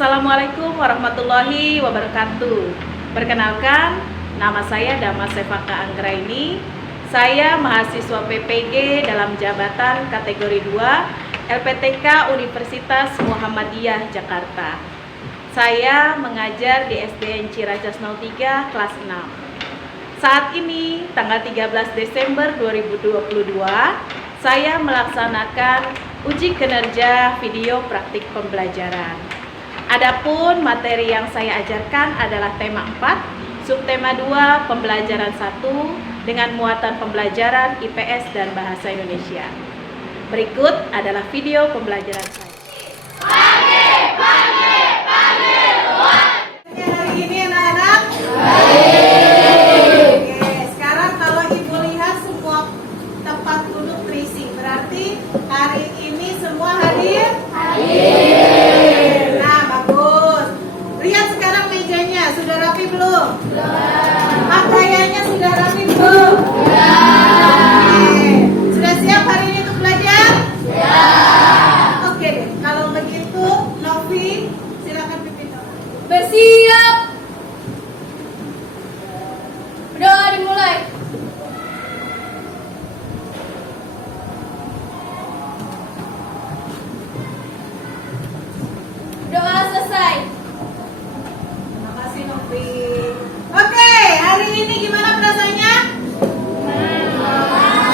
Assalamualaikum warahmatullahi wabarakatuh. Perkenalkan, nama saya Dama Sefaka Anggraini. Saya mahasiswa PPG dalam jabatan kategori 2 LPTK Universitas Muhammadiyah Jakarta. Saya mengajar di SDN Ciracas 03 kelas 6. Saat ini, tanggal 13 Desember 2022, saya melaksanakan uji kinerja video praktik pembelajaran. Adapun materi yang saya ajarkan adalah tema 4, subtema 2, pembelajaran 1 dengan muatan pembelajaran IPS dan Bahasa Indonesia. Berikut adalah video pembelajaran saya. Hari ini anak-anak? Sekarang kalau Ibu lihat semua tempat duduk terisi, berarti hari ini semua hadir? Nah, bagus. Lihat sekarang mejanya, sudah rapi belum? Pakaiannya sudah rapi belum? Sudah siap hari ini untuk belajar? Oke deh, kalau begitu Novi silakan pimpin. Bersiap. Udah dimulai. Doa selesai. Terima kasih Novi. Oke, hari ini gimana perasaannya?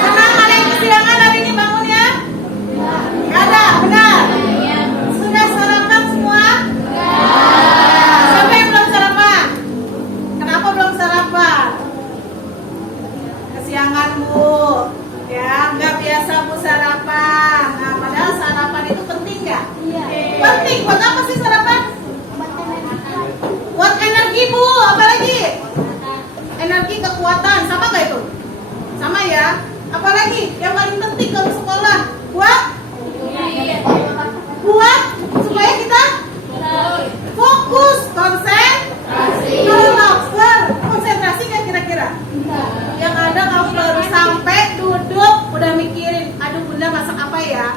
Senang ada yang kesiangan hari ini bangunnya? Gak ada, benar? Sudah sarapan semua? Siapa yang belum sarapan? Kenapa belum sarapan? Kesiangan Bu. Ya, nggak biasa Bu sarapan. Nah, padahal sarapan itu penting nggak? Penting. Buat apa sih sarapan? Buat energi Bu. Apalagi? Energi, kekuatan. Sama nggak itu? Sama ya. Apalagi yang paling penting kalau sekolah? Buat supaya kita fokus, konsentrasi. Konsentrasi nggak kira-kira? Yang ada kamu baru sampai duduk udah mikirin, aduh bunda masak apa ya?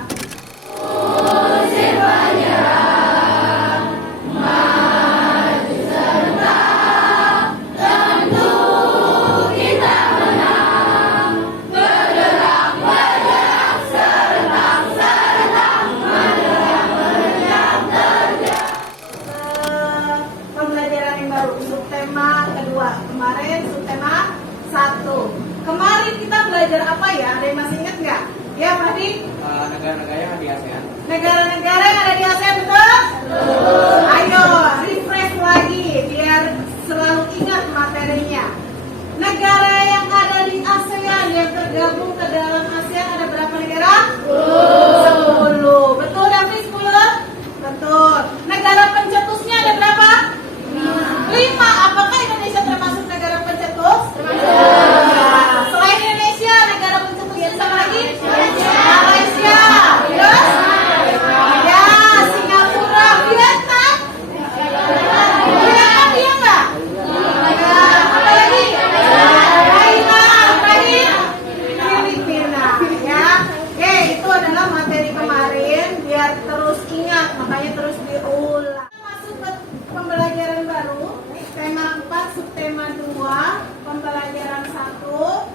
Pembelajaran yang baru, subtema kedua. Kemarin subtema 1. Kemarin kita belajar apa ya? Ada yang masih ingat nggak? Ya, Fahdi? Negara-negara yang ada di ASEAN. Negara-negara yang ada di ASEAN, betul? Ayo, refresh lagi biar selalu ingat materinya. Negara yang ada di ASEAN yang tergabung ke dalam ASEAN ada berapa negara? 10. Betul, Davi? 10? Betul. Negara pencetusnya ada berapa? 5. Apakah Indonesia termasuk negara pencetus? Ya. Selain Indonesia, negara pencetusnya sama lagi? Malaysia. Terus? Ya, Singapura, Vietnam. Vietnam dia nggak? Ya, apa lagi? Thailand, Thailand, Filipina. Ya, oke, itu adalah materi kemarin biar terus ingat, makanya terus diulang. Masuk ke pembelajaran baru, tema 4, subtema 2, pembelajaran 1.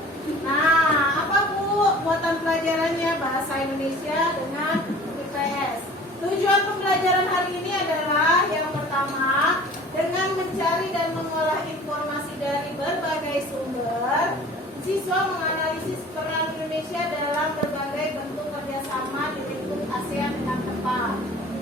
Nah, apa Bu muatan pelajarannya? Bahasa Indonesia dengan IPS. Tujuan pembelajaran hari ini adalah yang pertama, dengan mencari dan mengolah informasi dari berbagai sumber, siswa menganalisis peran Indonesia dalam berbagai bentuk kerjasama di lingkup ASEAN dengan tepat.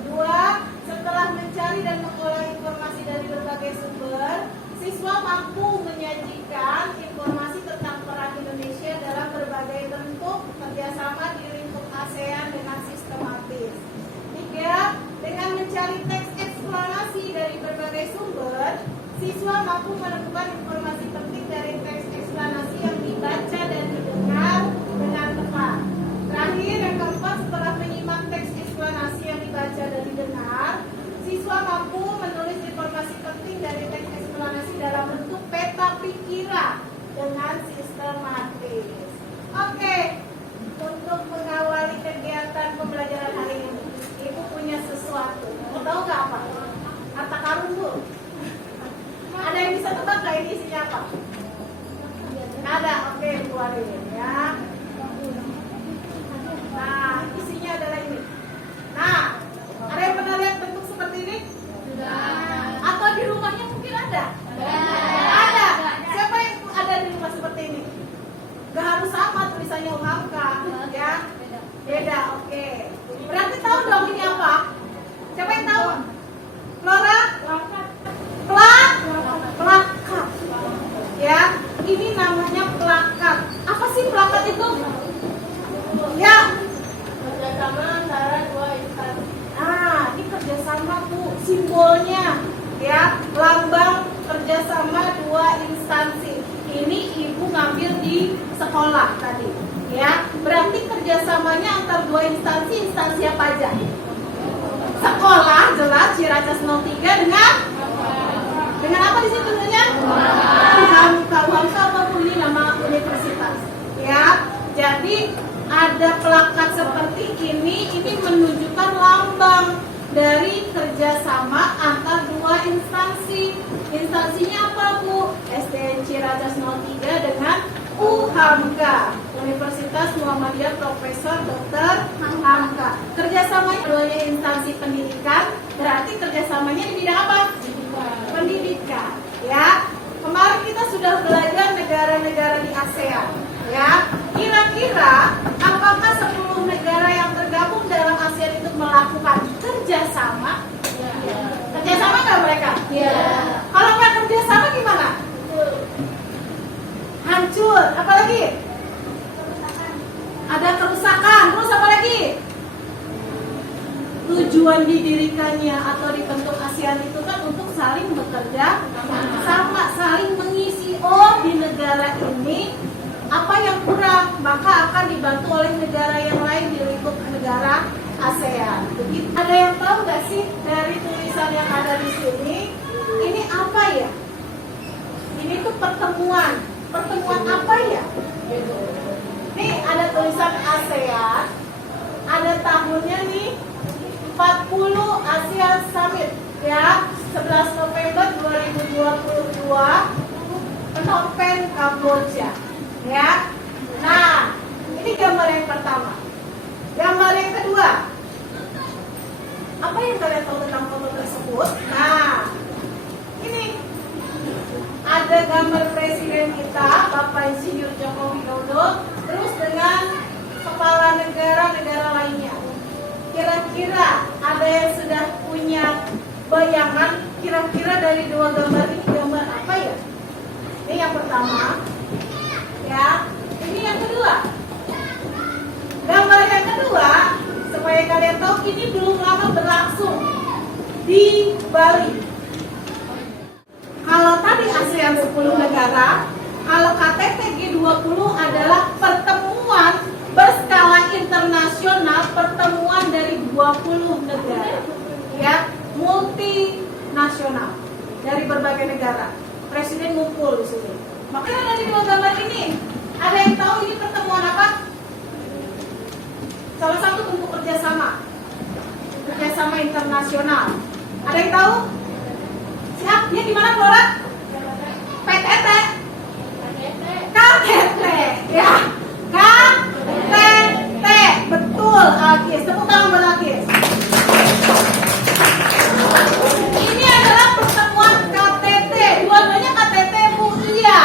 2. Setelah mencari dan mengolah informasi dari berbagai sumber, siswa mampu menyajikan informasi tentang peran Indonesia dalam berbagai bentuk kerjasama di lingkup ASEAN dengan sistematis. 3. Dengan mencari teks eksplanasi dari berbagai sumber, siswa mampu menemukan informasi penting dari teks eksplanasi yang dibaca dan didengar dengan tepat. Terakhir, yang keempat, setelah menyimak teks eksplanasi yang dibaca dan didengar, siswa mampu menulis informasi penting dari teks eksplanasi dalam bentuk peta pikiran dengan sistematis. Oke, untuk mengawali kegiatan pembelajaran hari ini, Ibu punya sesuatu. Mau tahu nggak apa? Harta karun, Bu. Ada yang bisa tebak nggak ini isinya apa? Ada, oke, keluarin ya. Nah, isinya adalah ini. Nah, ada yang pernah lihat bentuk seperti ini? Atau di rumahnya mungkin ada? Ada. Siapa yang ada di rumah seperti ini? Gak harus sama tulisannya UHAMKA, ya? Beda, oke. Berarti tahu dong ini apa? Siapa yang tahu? Flora? Plakat. Ya, ini namanya plakat. Apa sih plakat itu? Ya. Kerjasama antara dua instansi. Ini kerjasama, Bu. Simbolnya, ya, lambang kerjasama dua instansi. Ini Ibu ngambil di sekolah tadi, ya. Berarti kerjasamanya antar dua instansi apa aja? Sekolah, jelas, Ciracas 03 dengan apa di situ namanya? UHAMKA apapun ini nama universitas, ya. Jadi ada plakat seperti ini menunjukkan lambang dari kerjasama antar dua instansi. Instansinya apa, Bu? SDN Ciracas 03 dengan UHAMKA, Universitas Muhammadiyah Profesor Dr. Hamka. Kerjasamanya duanya instansi pendidikan, berarti kerjasamanya di bidang apa? Pendidikan, ya. Kemarin kita sudah belajar negara-negara di ASEAN, ya. Kira-kira apakah 10 negara yang tergabung dalam ASEAN itu melakukan kerjasama? Kerjasama nggak mereka? Kalau nggak kerjasama gimana? Hancur. Apalagi? Ada kerusakan. Terus apa lagi? Tujuan didirikannya atau dibentuk ASEAN itu kan untuk saling bekerja sama, saling mengisi. Oh, di negara ini apa yang kurang, maka akan dibantu oleh negara yang lain di lingkup negara ASEAN. Begitu. Ada yang tahu nggak sih dari tulisan yang ada di sini? Ini apa ya? Ini tuh pertemuan. Pertemuan apa ya? Nih ada tulisan ASEAN. Ada tahunnya nih 40 ASEAN Summit, ya. 11 November 2022 Phnom Penh, Kamboja, ya. Nah, ini gambar yang pertama. Gambar yang kedua. Apa yang kalian tahu tentang foto tersebut? Nah, ini ada gambar presiden kita, Bapak Insinyur Joko Widodo, terus dengan kepala negara-negara lainnya. Kira-kira ada yang sudah punya bayangan kira-kira dari dua gambar ini gambar apa ya? Ini yang pertama, ya. Ini yang kedua. Gambar yang kedua, supaya kalian tahu ini belum lama berlangsung di Bali. Kalau tadi ASEAN 10 negara, kalau KTT G20 adalah pertemuan berskala internasional, pertemuan dari 20 negara, ya, multinasional dari berbagai negara. Presiden ngumpul di sini. Makanya dari dua gambar ini, ada yang tahu ini pertemuan apa? Salah satu bentuk kerjasama internasional. Ada yang tahu? Siap? Dia di mana, Flora? PTT. KTT, ya. KTT, betul, Alkis. Tepuk tangan buat Alkis. Ini adalah pertemuan KTT. Dua-duanya KTT, Bu. Iya.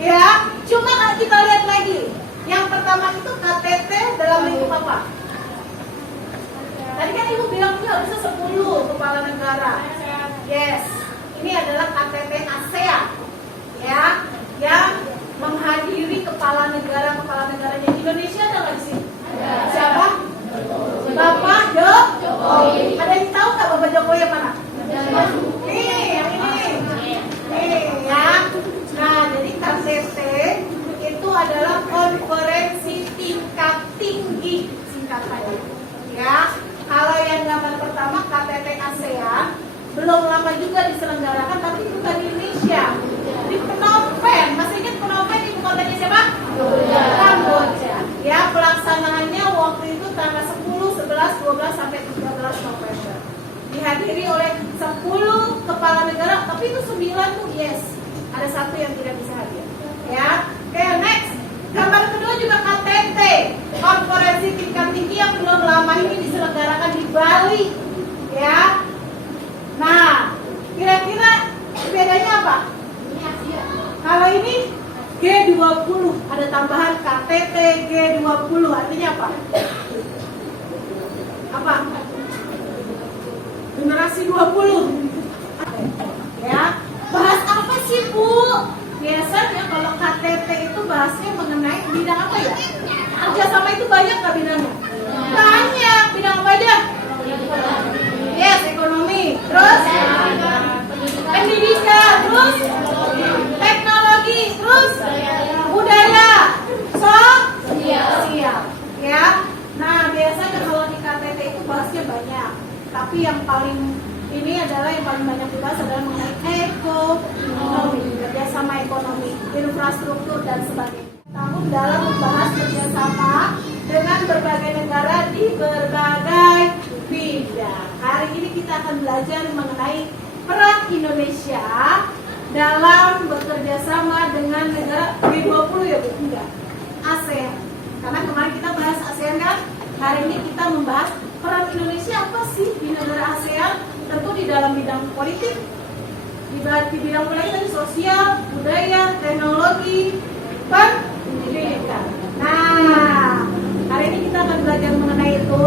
Ya. Cuma kita lihat lagi. Yang pertama itu KTT dalam lingkup apa? kan ibu bilang ini harusnya 10 kepala negara. Yes, ini adalah KTT ASEAN, ya, yang menghadiri kepala negaranya Indonesia. Ada nggak di sini? Siapa? Bapak Jokowi. Ada yang tahu nggak Bapak Jokowi yang mana? Nih, yang ini. Nih, ya. Nah, jadi KTT itu adalah konferensi tingkat tinggi singkatannya. Ya, kalau yang gambar pertama KTT ASEAN belum lama juga diselenggarakan, tapi bukan di Indonesia, di Phnom Penh. Masih ingat Phnom Penh ibu kotanya siapa? Kamboja. Ya, pelaksanaannya waktu itu tanggal 10, 11, 12 sampai 13 November. Dihadiri oleh 10 kepala negara, tapi itu 9 tuh yes. Ada satu yang tidak bisa hadir. Ya, oke, next. Gambar kedua juga KTT, konferensi tingkat tinggi yang belum lama ini diselenggarakan di Bali. Ya. Nah, kira-kira bedanya apa? Kalau ini G20, ada tambahan KTT G20, artinya apa? Apa? Generasi 20. Ya, bahas apa sih Bu? Biasanya kalau KTT itu bahasnya mengenai bidang apa ya? Kerjasama itu banyak nggak bidangnya? Banyak. Bidang apa aja? Yes, ekonomi. Terus pendidikan. Terus teknologi. Terus budaya. Sosial. Ya. Nah, biasanya kalau di KTT itu bahasnya banyak. Tapi yang paling yang paling banyak dibahas adalah mengenai ekonomi, kerjasama ekonomi, infrastruktur dan sebagainya. Tahun dalam membahas kerjasama dengan berbagai negara di berbagai bidang. Hari ini kita akan belajar mengenai peran Indonesia dalam bekerja sama dengan negara G20 ya Bu? Enggak, ASEAN. Karena kemarin kita bahas ASEAN kan, hari ini kita membahas peran Indonesia apa sih di negara ASEAN. Tentu di dalam bidang politik, di bidang politik, sosial, budaya, teknologi, pendidikan. Nah, hari ini kita akan belajar mengenai itu.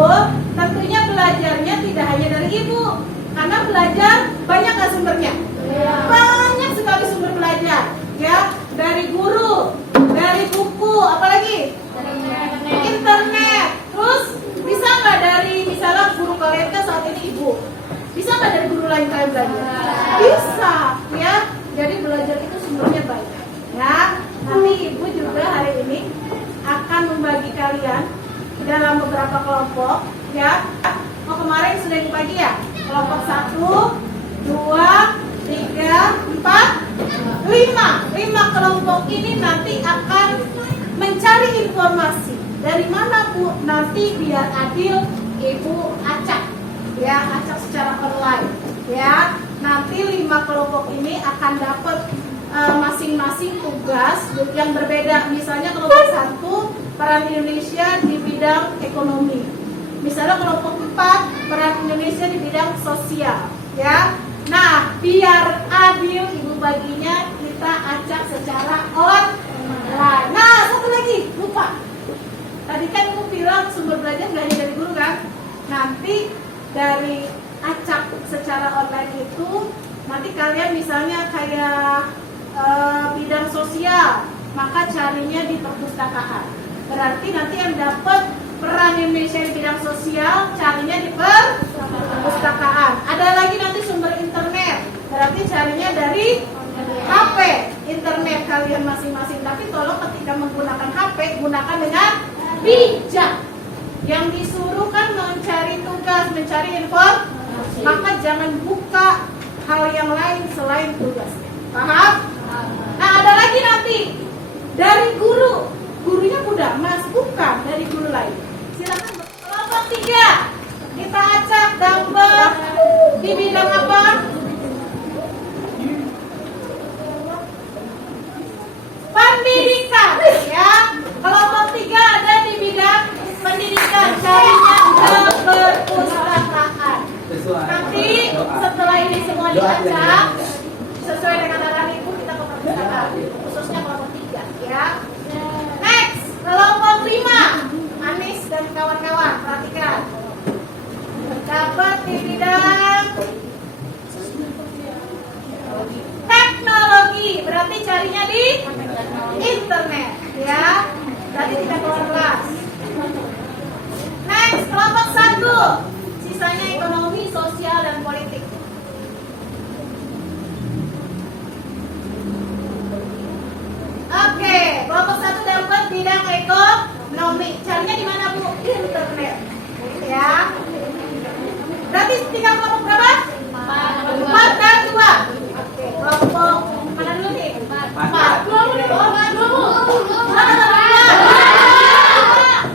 Tentunya belajarnya tidak hanya dari ibu, karena belajar banyak nggak sumbernya? Banyak sekali sumber belajar, ya, dari guru, dari buku, apalagi internet. Terus bisa nggak dari misalnya guru kalian kan saat ini ibu? Bisa nggak dari guru lain kalian belajar? Bisa, ya. Jadi belajar itu sumbernya banyak. Ya, nanti ibu juga hari ini akan membagi kalian dalam beberapa kelompok. Ya, kemarin sudah dibagi ya. Kelompok 1, 2, 3, 4, 5. 5 kelompok ini nanti akan mencari informasi. Dari mana Bu? Nanti biar adil ibu acak. Ya, acak secara online. Ya, nanti 5 kelompok ini akan dapat masing-masing tugas yang berbeda. Misalnya kelompok 1 peran Indonesia di bidang ekonomi. Misalnya kelompok 4 peran Indonesia di bidang sosial. Ya, nah biar adil ibu baginya kita acak secara online. Nah, satu lagi lupa. Tadi kan ibu bilang sumber belajar nggak hanya dari guru kan? Nanti dari acak secara online itu nanti kalian misalnya kayak bidang sosial, maka carinya di perpustakaan. Berarti nanti yang dapat peran Indonesia di bidang sosial carinya di perpustakaan. Ada lagi nanti sumber internet, berarti carinya dari HP, internet kalian masing-masing. Tapi tolong ketika menggunakan HP gunakan dengan bijak. Yang disuruh kan mencari tugas, mencari informasi, maka jangan buka hal yang lain selain tugasnya. Paham? Nah, ada lagi nanti dari guru. Gurunya mudah, Mas, bukan dari guru lain. Silakan kelompok 3. Kita acak gambar di bidang apa? Pendidikan, ya. Kelompok 3 ada di bidang pendidikan, carinya ke perpustakaan. Nanti setelah ini semua diacak, sesuai dengan arahan ibu kita ke perpustakaan, khususnya kelompok 3, ya. Next, kelompok 5, Anis dan kawan-kawan, perhatikan. Sisanya ekonomi, sosial, dan politik. Oke, kelompok 1 dapat bidang ekonomi. Carinya di mana, Bu? Di internet. Ya. Berarti tinggal kelompok berapa? 4 dan 2. Oke, kelompok mana dulu nih? 4.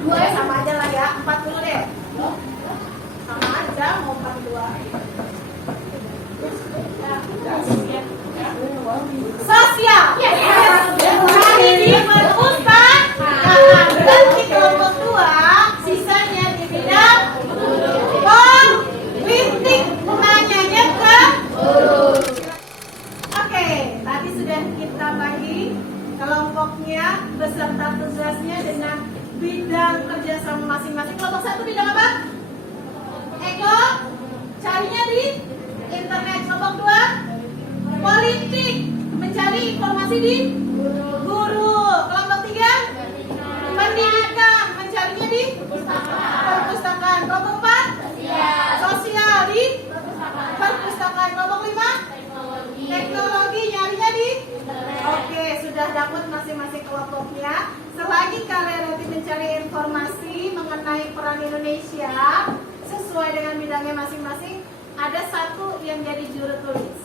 Dua ya, sama aja lah ya. 4 dulu deh. Sama aja, mau 42. Sosial. Cari di perpustakaan. Berarti kelompok 2 sisanya di bidang politik. Nanyanya ke Oke, tadi sudah kita bagi kelompoknya beserta tugasnya dengan bidang kerjasama masing-masing. Kelompok 1 bidang apa? Eko. Carinya di internet. Kelompok 2 politik, mencari informasi di guru. Kelompok 3 pendidikan, mencarinya di perpustakaan. Kelompok 4 sosial, di perpustakaan. Kelompok 5 teknologi, nyarinya di Oke, sudah dapat masing-masing kelompoknya. Selagi kalian nanti mencari informasi mengenai peran Indonesia sesuai dengan bidangnya masing-masing, ada satu yang jadi juru tulis,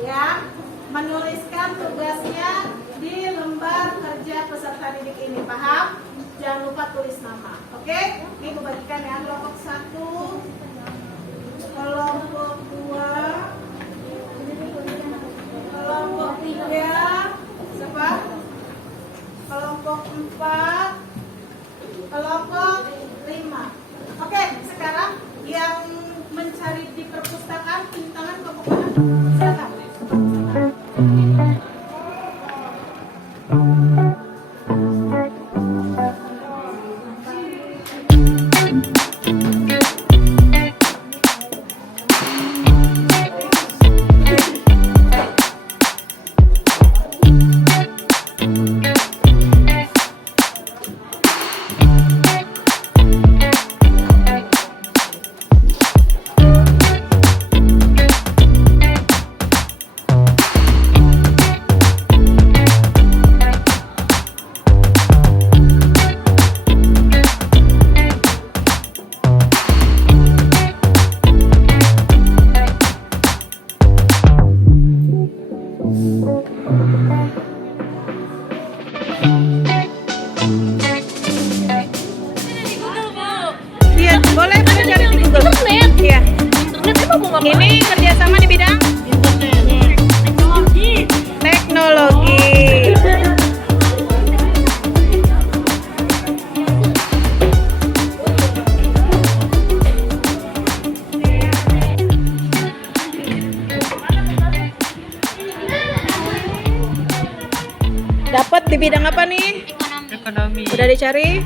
ya, menuliskan tugasnya di lembar kerja peserta didik ini. Paham? Jangan lupa tulis nama. Oke? Ini aku bagikan ya. Kelompok 1, kelompok 2, kelompok 3, siapa? Kelompok 4, kelompok 5. Oke, sekarang yang mencari di perpustakaan tunjuk tangan kelompok mana? Silakan. Iya, boleh cari di Google. Internet. Iya. Internet emang mau ngapain? Ini kerjasama di bidang teknologi. Dapat di bidang apa nih? Ekonomi. Udah dicari?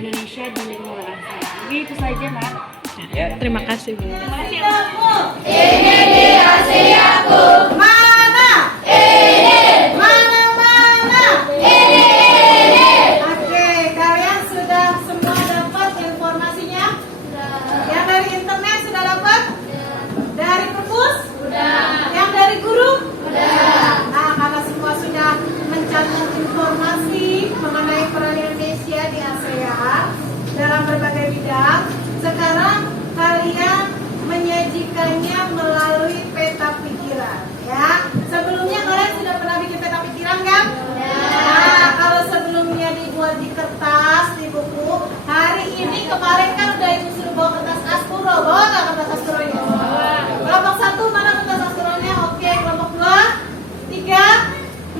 Indonesia di lingkungan Asia. Begitu saja, Nak. Terima kasih, Bu. Ini di Asiaku. Mana? Mana? Oke, kalian sudah semua dapat informasinya? Yang dari internet sudah dapat? Dari perpus? Yang dari guru? Nah, karena semua sudah mencatat informasi mengenai peran Indonesia di ASEAN dalam berbagai bidang, sekarang kalian menyajikannya melalui peta pikiran, ya. Sebelumnya kalian sudah pernah bikin peta pikiran kan? Nah, kalau sebelumnya dibuat di kertas, di buku, hari ini kemarin kan udah ibu suruh bawa kertas Asturo, bawa nggak kertas Asturonya? Kelompok 1 mana kertas Asturonya? Oke, kelompok 2, 3,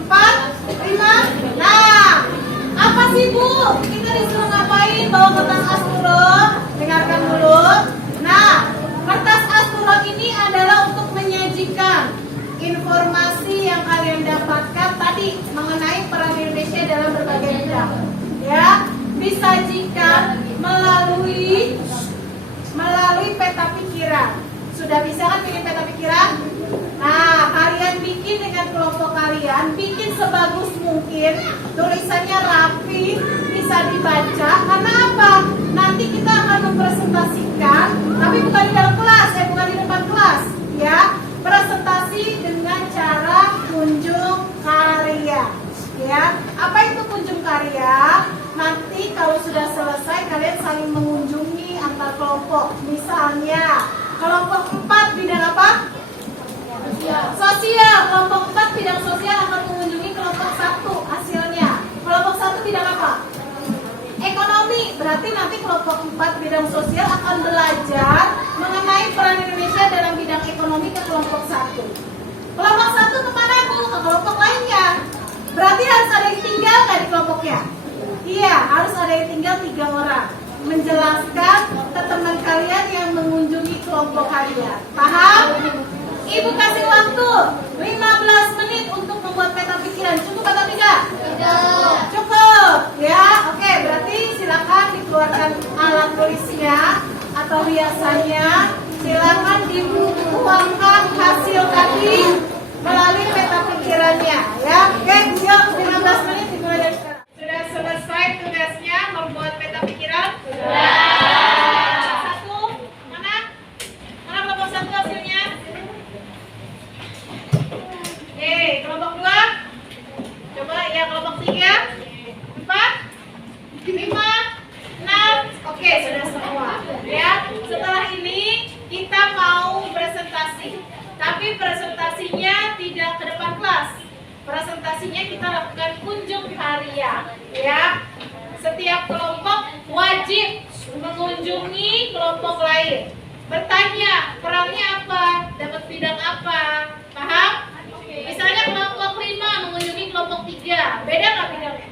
4, 5. Nah, apa sih Bu? Kita disuruh ngapain bawa kertas Asturo? Dengarkan dulu. Nah, kertas Asturo ini adalah untuk menyajikan informasi yang kalian dapatkan tadi mengenai peran Indonesia dalam berbagai bidang. Ya, disajikan melalui peta pikiran. Sudah bisa kan bikin peta pikiran? Nah, kalian bikin dengan kelompok kalian, bikin sebagus mungkin, tulisannya rapi, bisa dibaca. Karena apa? Nanti kita akan mempresentasikan, tapi bukan di dalam kelas, bukan di depan kelas, ya. Presentasi dengan cara kunjung karya, ya. Apa itu kunjung karya? Nanti kalau sudah selesai kalian saling mengunjungi antar kelompok. Misalnya kelompok 4 bidang apa? Sosial. Kelompok 4 bidang sosial akan mengunjungi kelompok 1 hasilnya. Kelompok 1 bidang apa? Ekonomi. Berarti nanti kelompok 4 bidang sosial akan belajar mengenai peran Indonesia dalam bidang ekonomi ke kelompok 1. Kelompok 1 kemana Bu? Ke kelompok lainnya. Berarti harus ada yang tinggal nggak di kelompoknya? Iya, harus ada yang tinggal 3 orang. Menjelaskan ke teman kalian yang mengunjungi kelompok kalian. Paham? Ibu kasih waktu 15 menit untuk membuat peta pikiran. Cukup atau tidak? Tidak. Cukup, ya. Oke, berarti silakan dikeluarkan alat tulisnya atau hiasannya. Silakan dituangkan hasil tadi melalui peta pikirannya, ya. Oke, yuk 15 menit dimulai dari sekarang. Sudah selesai tugasnya membuat peta pikiran? Sudah. Satu, mana? Mana kelompok 1 hasilnya? Oke, kelompok 2. Coba ya kelompok 3, 4, 5, 6. Oke, sudah semua. Ya, setelah ini kita mau presentasi. Tapi presentasinya tidak ke depan kelas. Presentasinya kita lakukan kunjung karya, ya. Setiap kelompok wajib mengunjungi kelompok lain. Bertanya, perannya apa? Dapat bidang apa? Paham? Misalnya kelompok 5 mengunjungi kelompok 3. Beda nggak bidangnya?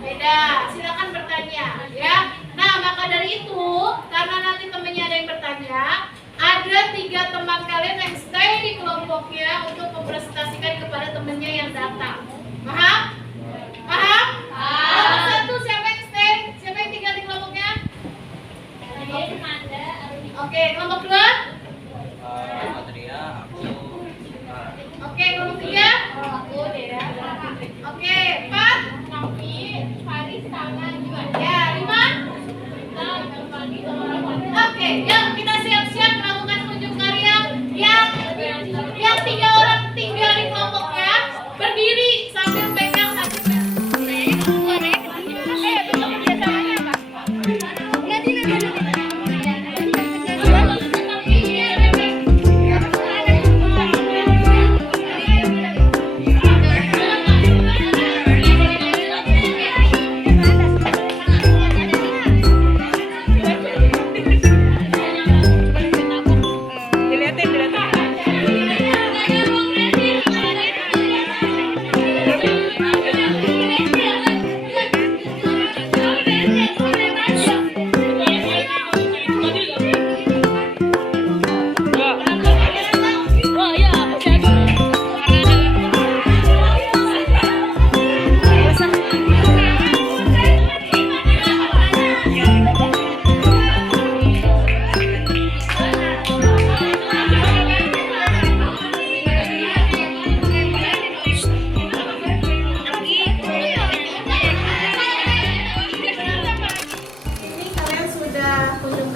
Beda. Silakan bertanya, ya. Nah, maka dari itu, karena nanti temennya ada yang bertanya, ada 3 teman kalian yang stay di kelompoknya untuk mempresentasikan kepada temennya yang datang. Paham? Paham? Kelompok 1 siapa yang stay? Siapa yang tinggal di kelompoknya? Oke, kelompok 2? Satria, aku. Oke, kelompok 3? Oke, 4? Ya, 5? Oke, yuk kita siap-siap melakukan kunjung karya yang 3 orang tinggal di kelompoknya berdiri sambil pegang satu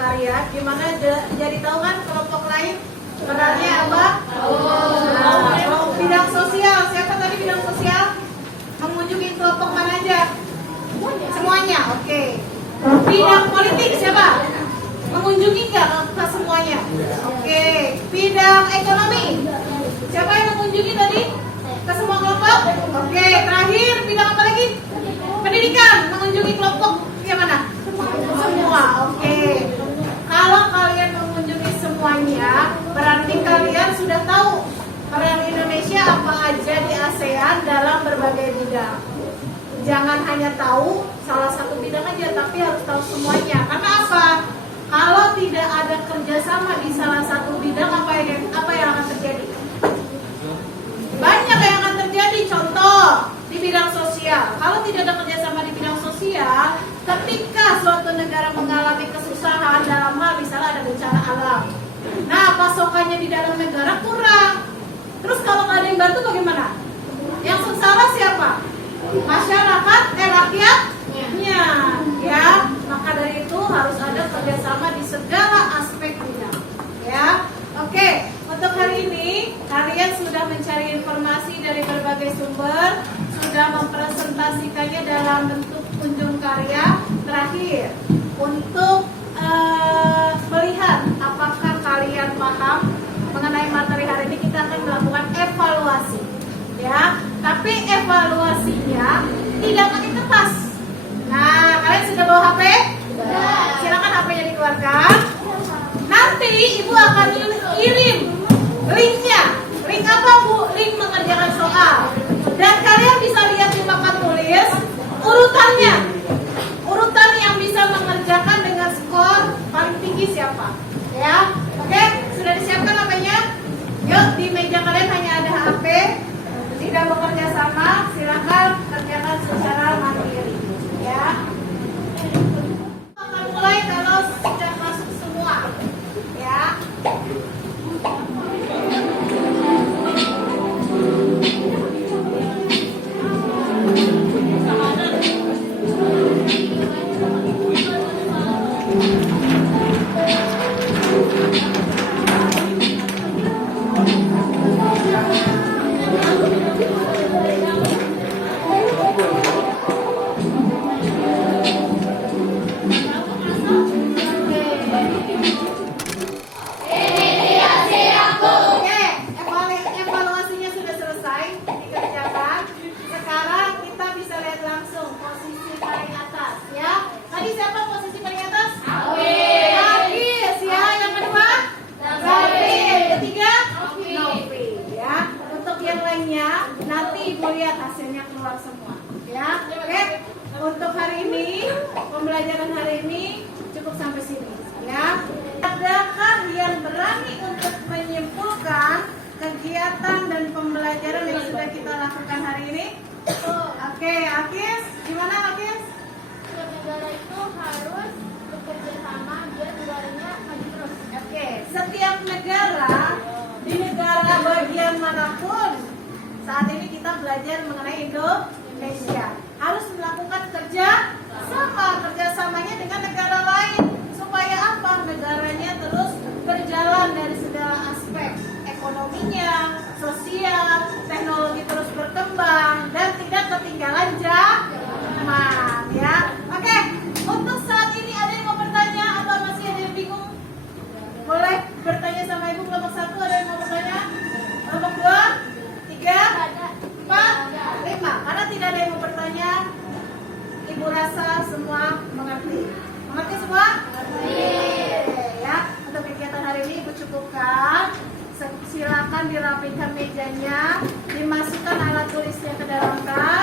karya, gimana jadi tahu kan kelompok lain perannya apa? Nah, bidang sosial, siapa tadi bidang sosial? Mengunjungi kelompok mana aja? Semuanya, oke. Bidang politik siapa? Mengunjungi nggak ke semuanya? Oke. Bidang ekonomi, siapa yang mengunjungi tadi? Ke semua kelompok? Oke. Terakhir, bidang apa lagi? Pendidikan, mengunjungi kelompok yang mana? Semua, oke. Kalau kalian mengunjungi semuanya, berarti kalian sudah tahu peran Indonesia apa aja di ASEAN dalam berbagai bidang. Jangan hanya tahu salah satu bidang aja, tapi harus tahu semuanya. Karena apa? Kalau tidak ada kerjasama di salah satu bidang, apa yang akan terjadi? Banyak yang akan terjadi. Contoh di bidang sosial. Kalau tidak ada kerjasama di bidang sosial, ketika suatu negara mengalami kesusahan dalam hal misalnya ada bencana alam, nah pasokannya di dalam negara kurang. Terus kalau nggak ada yang bantu bagaimana? Yang sengsara siapa? Masyarakat, rakyatnya, ya. Maka Maka dari itu harus ada kerjasama di segala aspek bidang. Ya, oke. Untuk hari ini kalian sudah mencari informasi dari berbagai sumber, sudah mempresentasikannya dalam bentuk kunjung karya. Terakhir, untuk melihat apakah kalian paham mengenai materi hari ini, kita akan melakukan evaluasi. Ya, tapi evaluasinya tidak pakai kertas. Nah, kalian sudah bawa HP? Silakan HP-nya dikeluarkan. Nanti ibu akan kirim linknya. Link apa bu? Link mengerjakan soal. Dan kalian bisa lihat di papan tulis urutannya. Urutan yang bisa mengerjakan dengan skor paling tinggi siapa? Ya, oke? Sudah disiapkan HP-nya? Yuk, di meja kalian hanya ada HP. Tidak bekerja sama, silakan kerjakan secara mandiri. Ya. Akan mulai kalau sudah masuk semua. Ya. Oke, evaluasinya sudah selesai dikerjakan. Sekarang kita bisa lihat langsung posisi paling atas, ya. Tadi siapa posisi paling atas? Agis, ya. Yang kedua? Zafir. Ketiga? Novi, ya. Untuk yang lainnya nanti ibu lihat hasilnya keluar semua, ya. Oke. Untuk hari ini, pembelajaran hari ini cukup sampai sini, ya. Adakah yang berani untuk menyimpulkan kegiatan dan pembelajaran yang sudah kita lakukan hari ini? Oke, Akis, gimana Akis? Negara itu harus bekerja sama biar negaranya maju terus. Oke, setiap negara di negara bagian manapun saat ini kita belajar mengenai Indonesia harus melakukan kerjasamanya dengan negara lain supaya apa? Negaranya terus berjalan dari segala aspek, ekonominya, sosial, teknologi terus berkembang dan tidak ketinggalan zaman, ya. Oke, untuk saat ini ada yang mau bertanya atau masih ada yang bingung? Boleh bertanya sama ibu. Kelompok 1 ada yang mau bertanya? Kelompok 2, 3, 4, 5. Karena tidak ada yang mau bertanya, ibu rasa semua mengerti. Mengerti semua? Ya, untuk kegiatan hari ini ibu cukupkan. Silakan dirapikan mejanya, dimasukkan alat tulisnya ke dalam tas.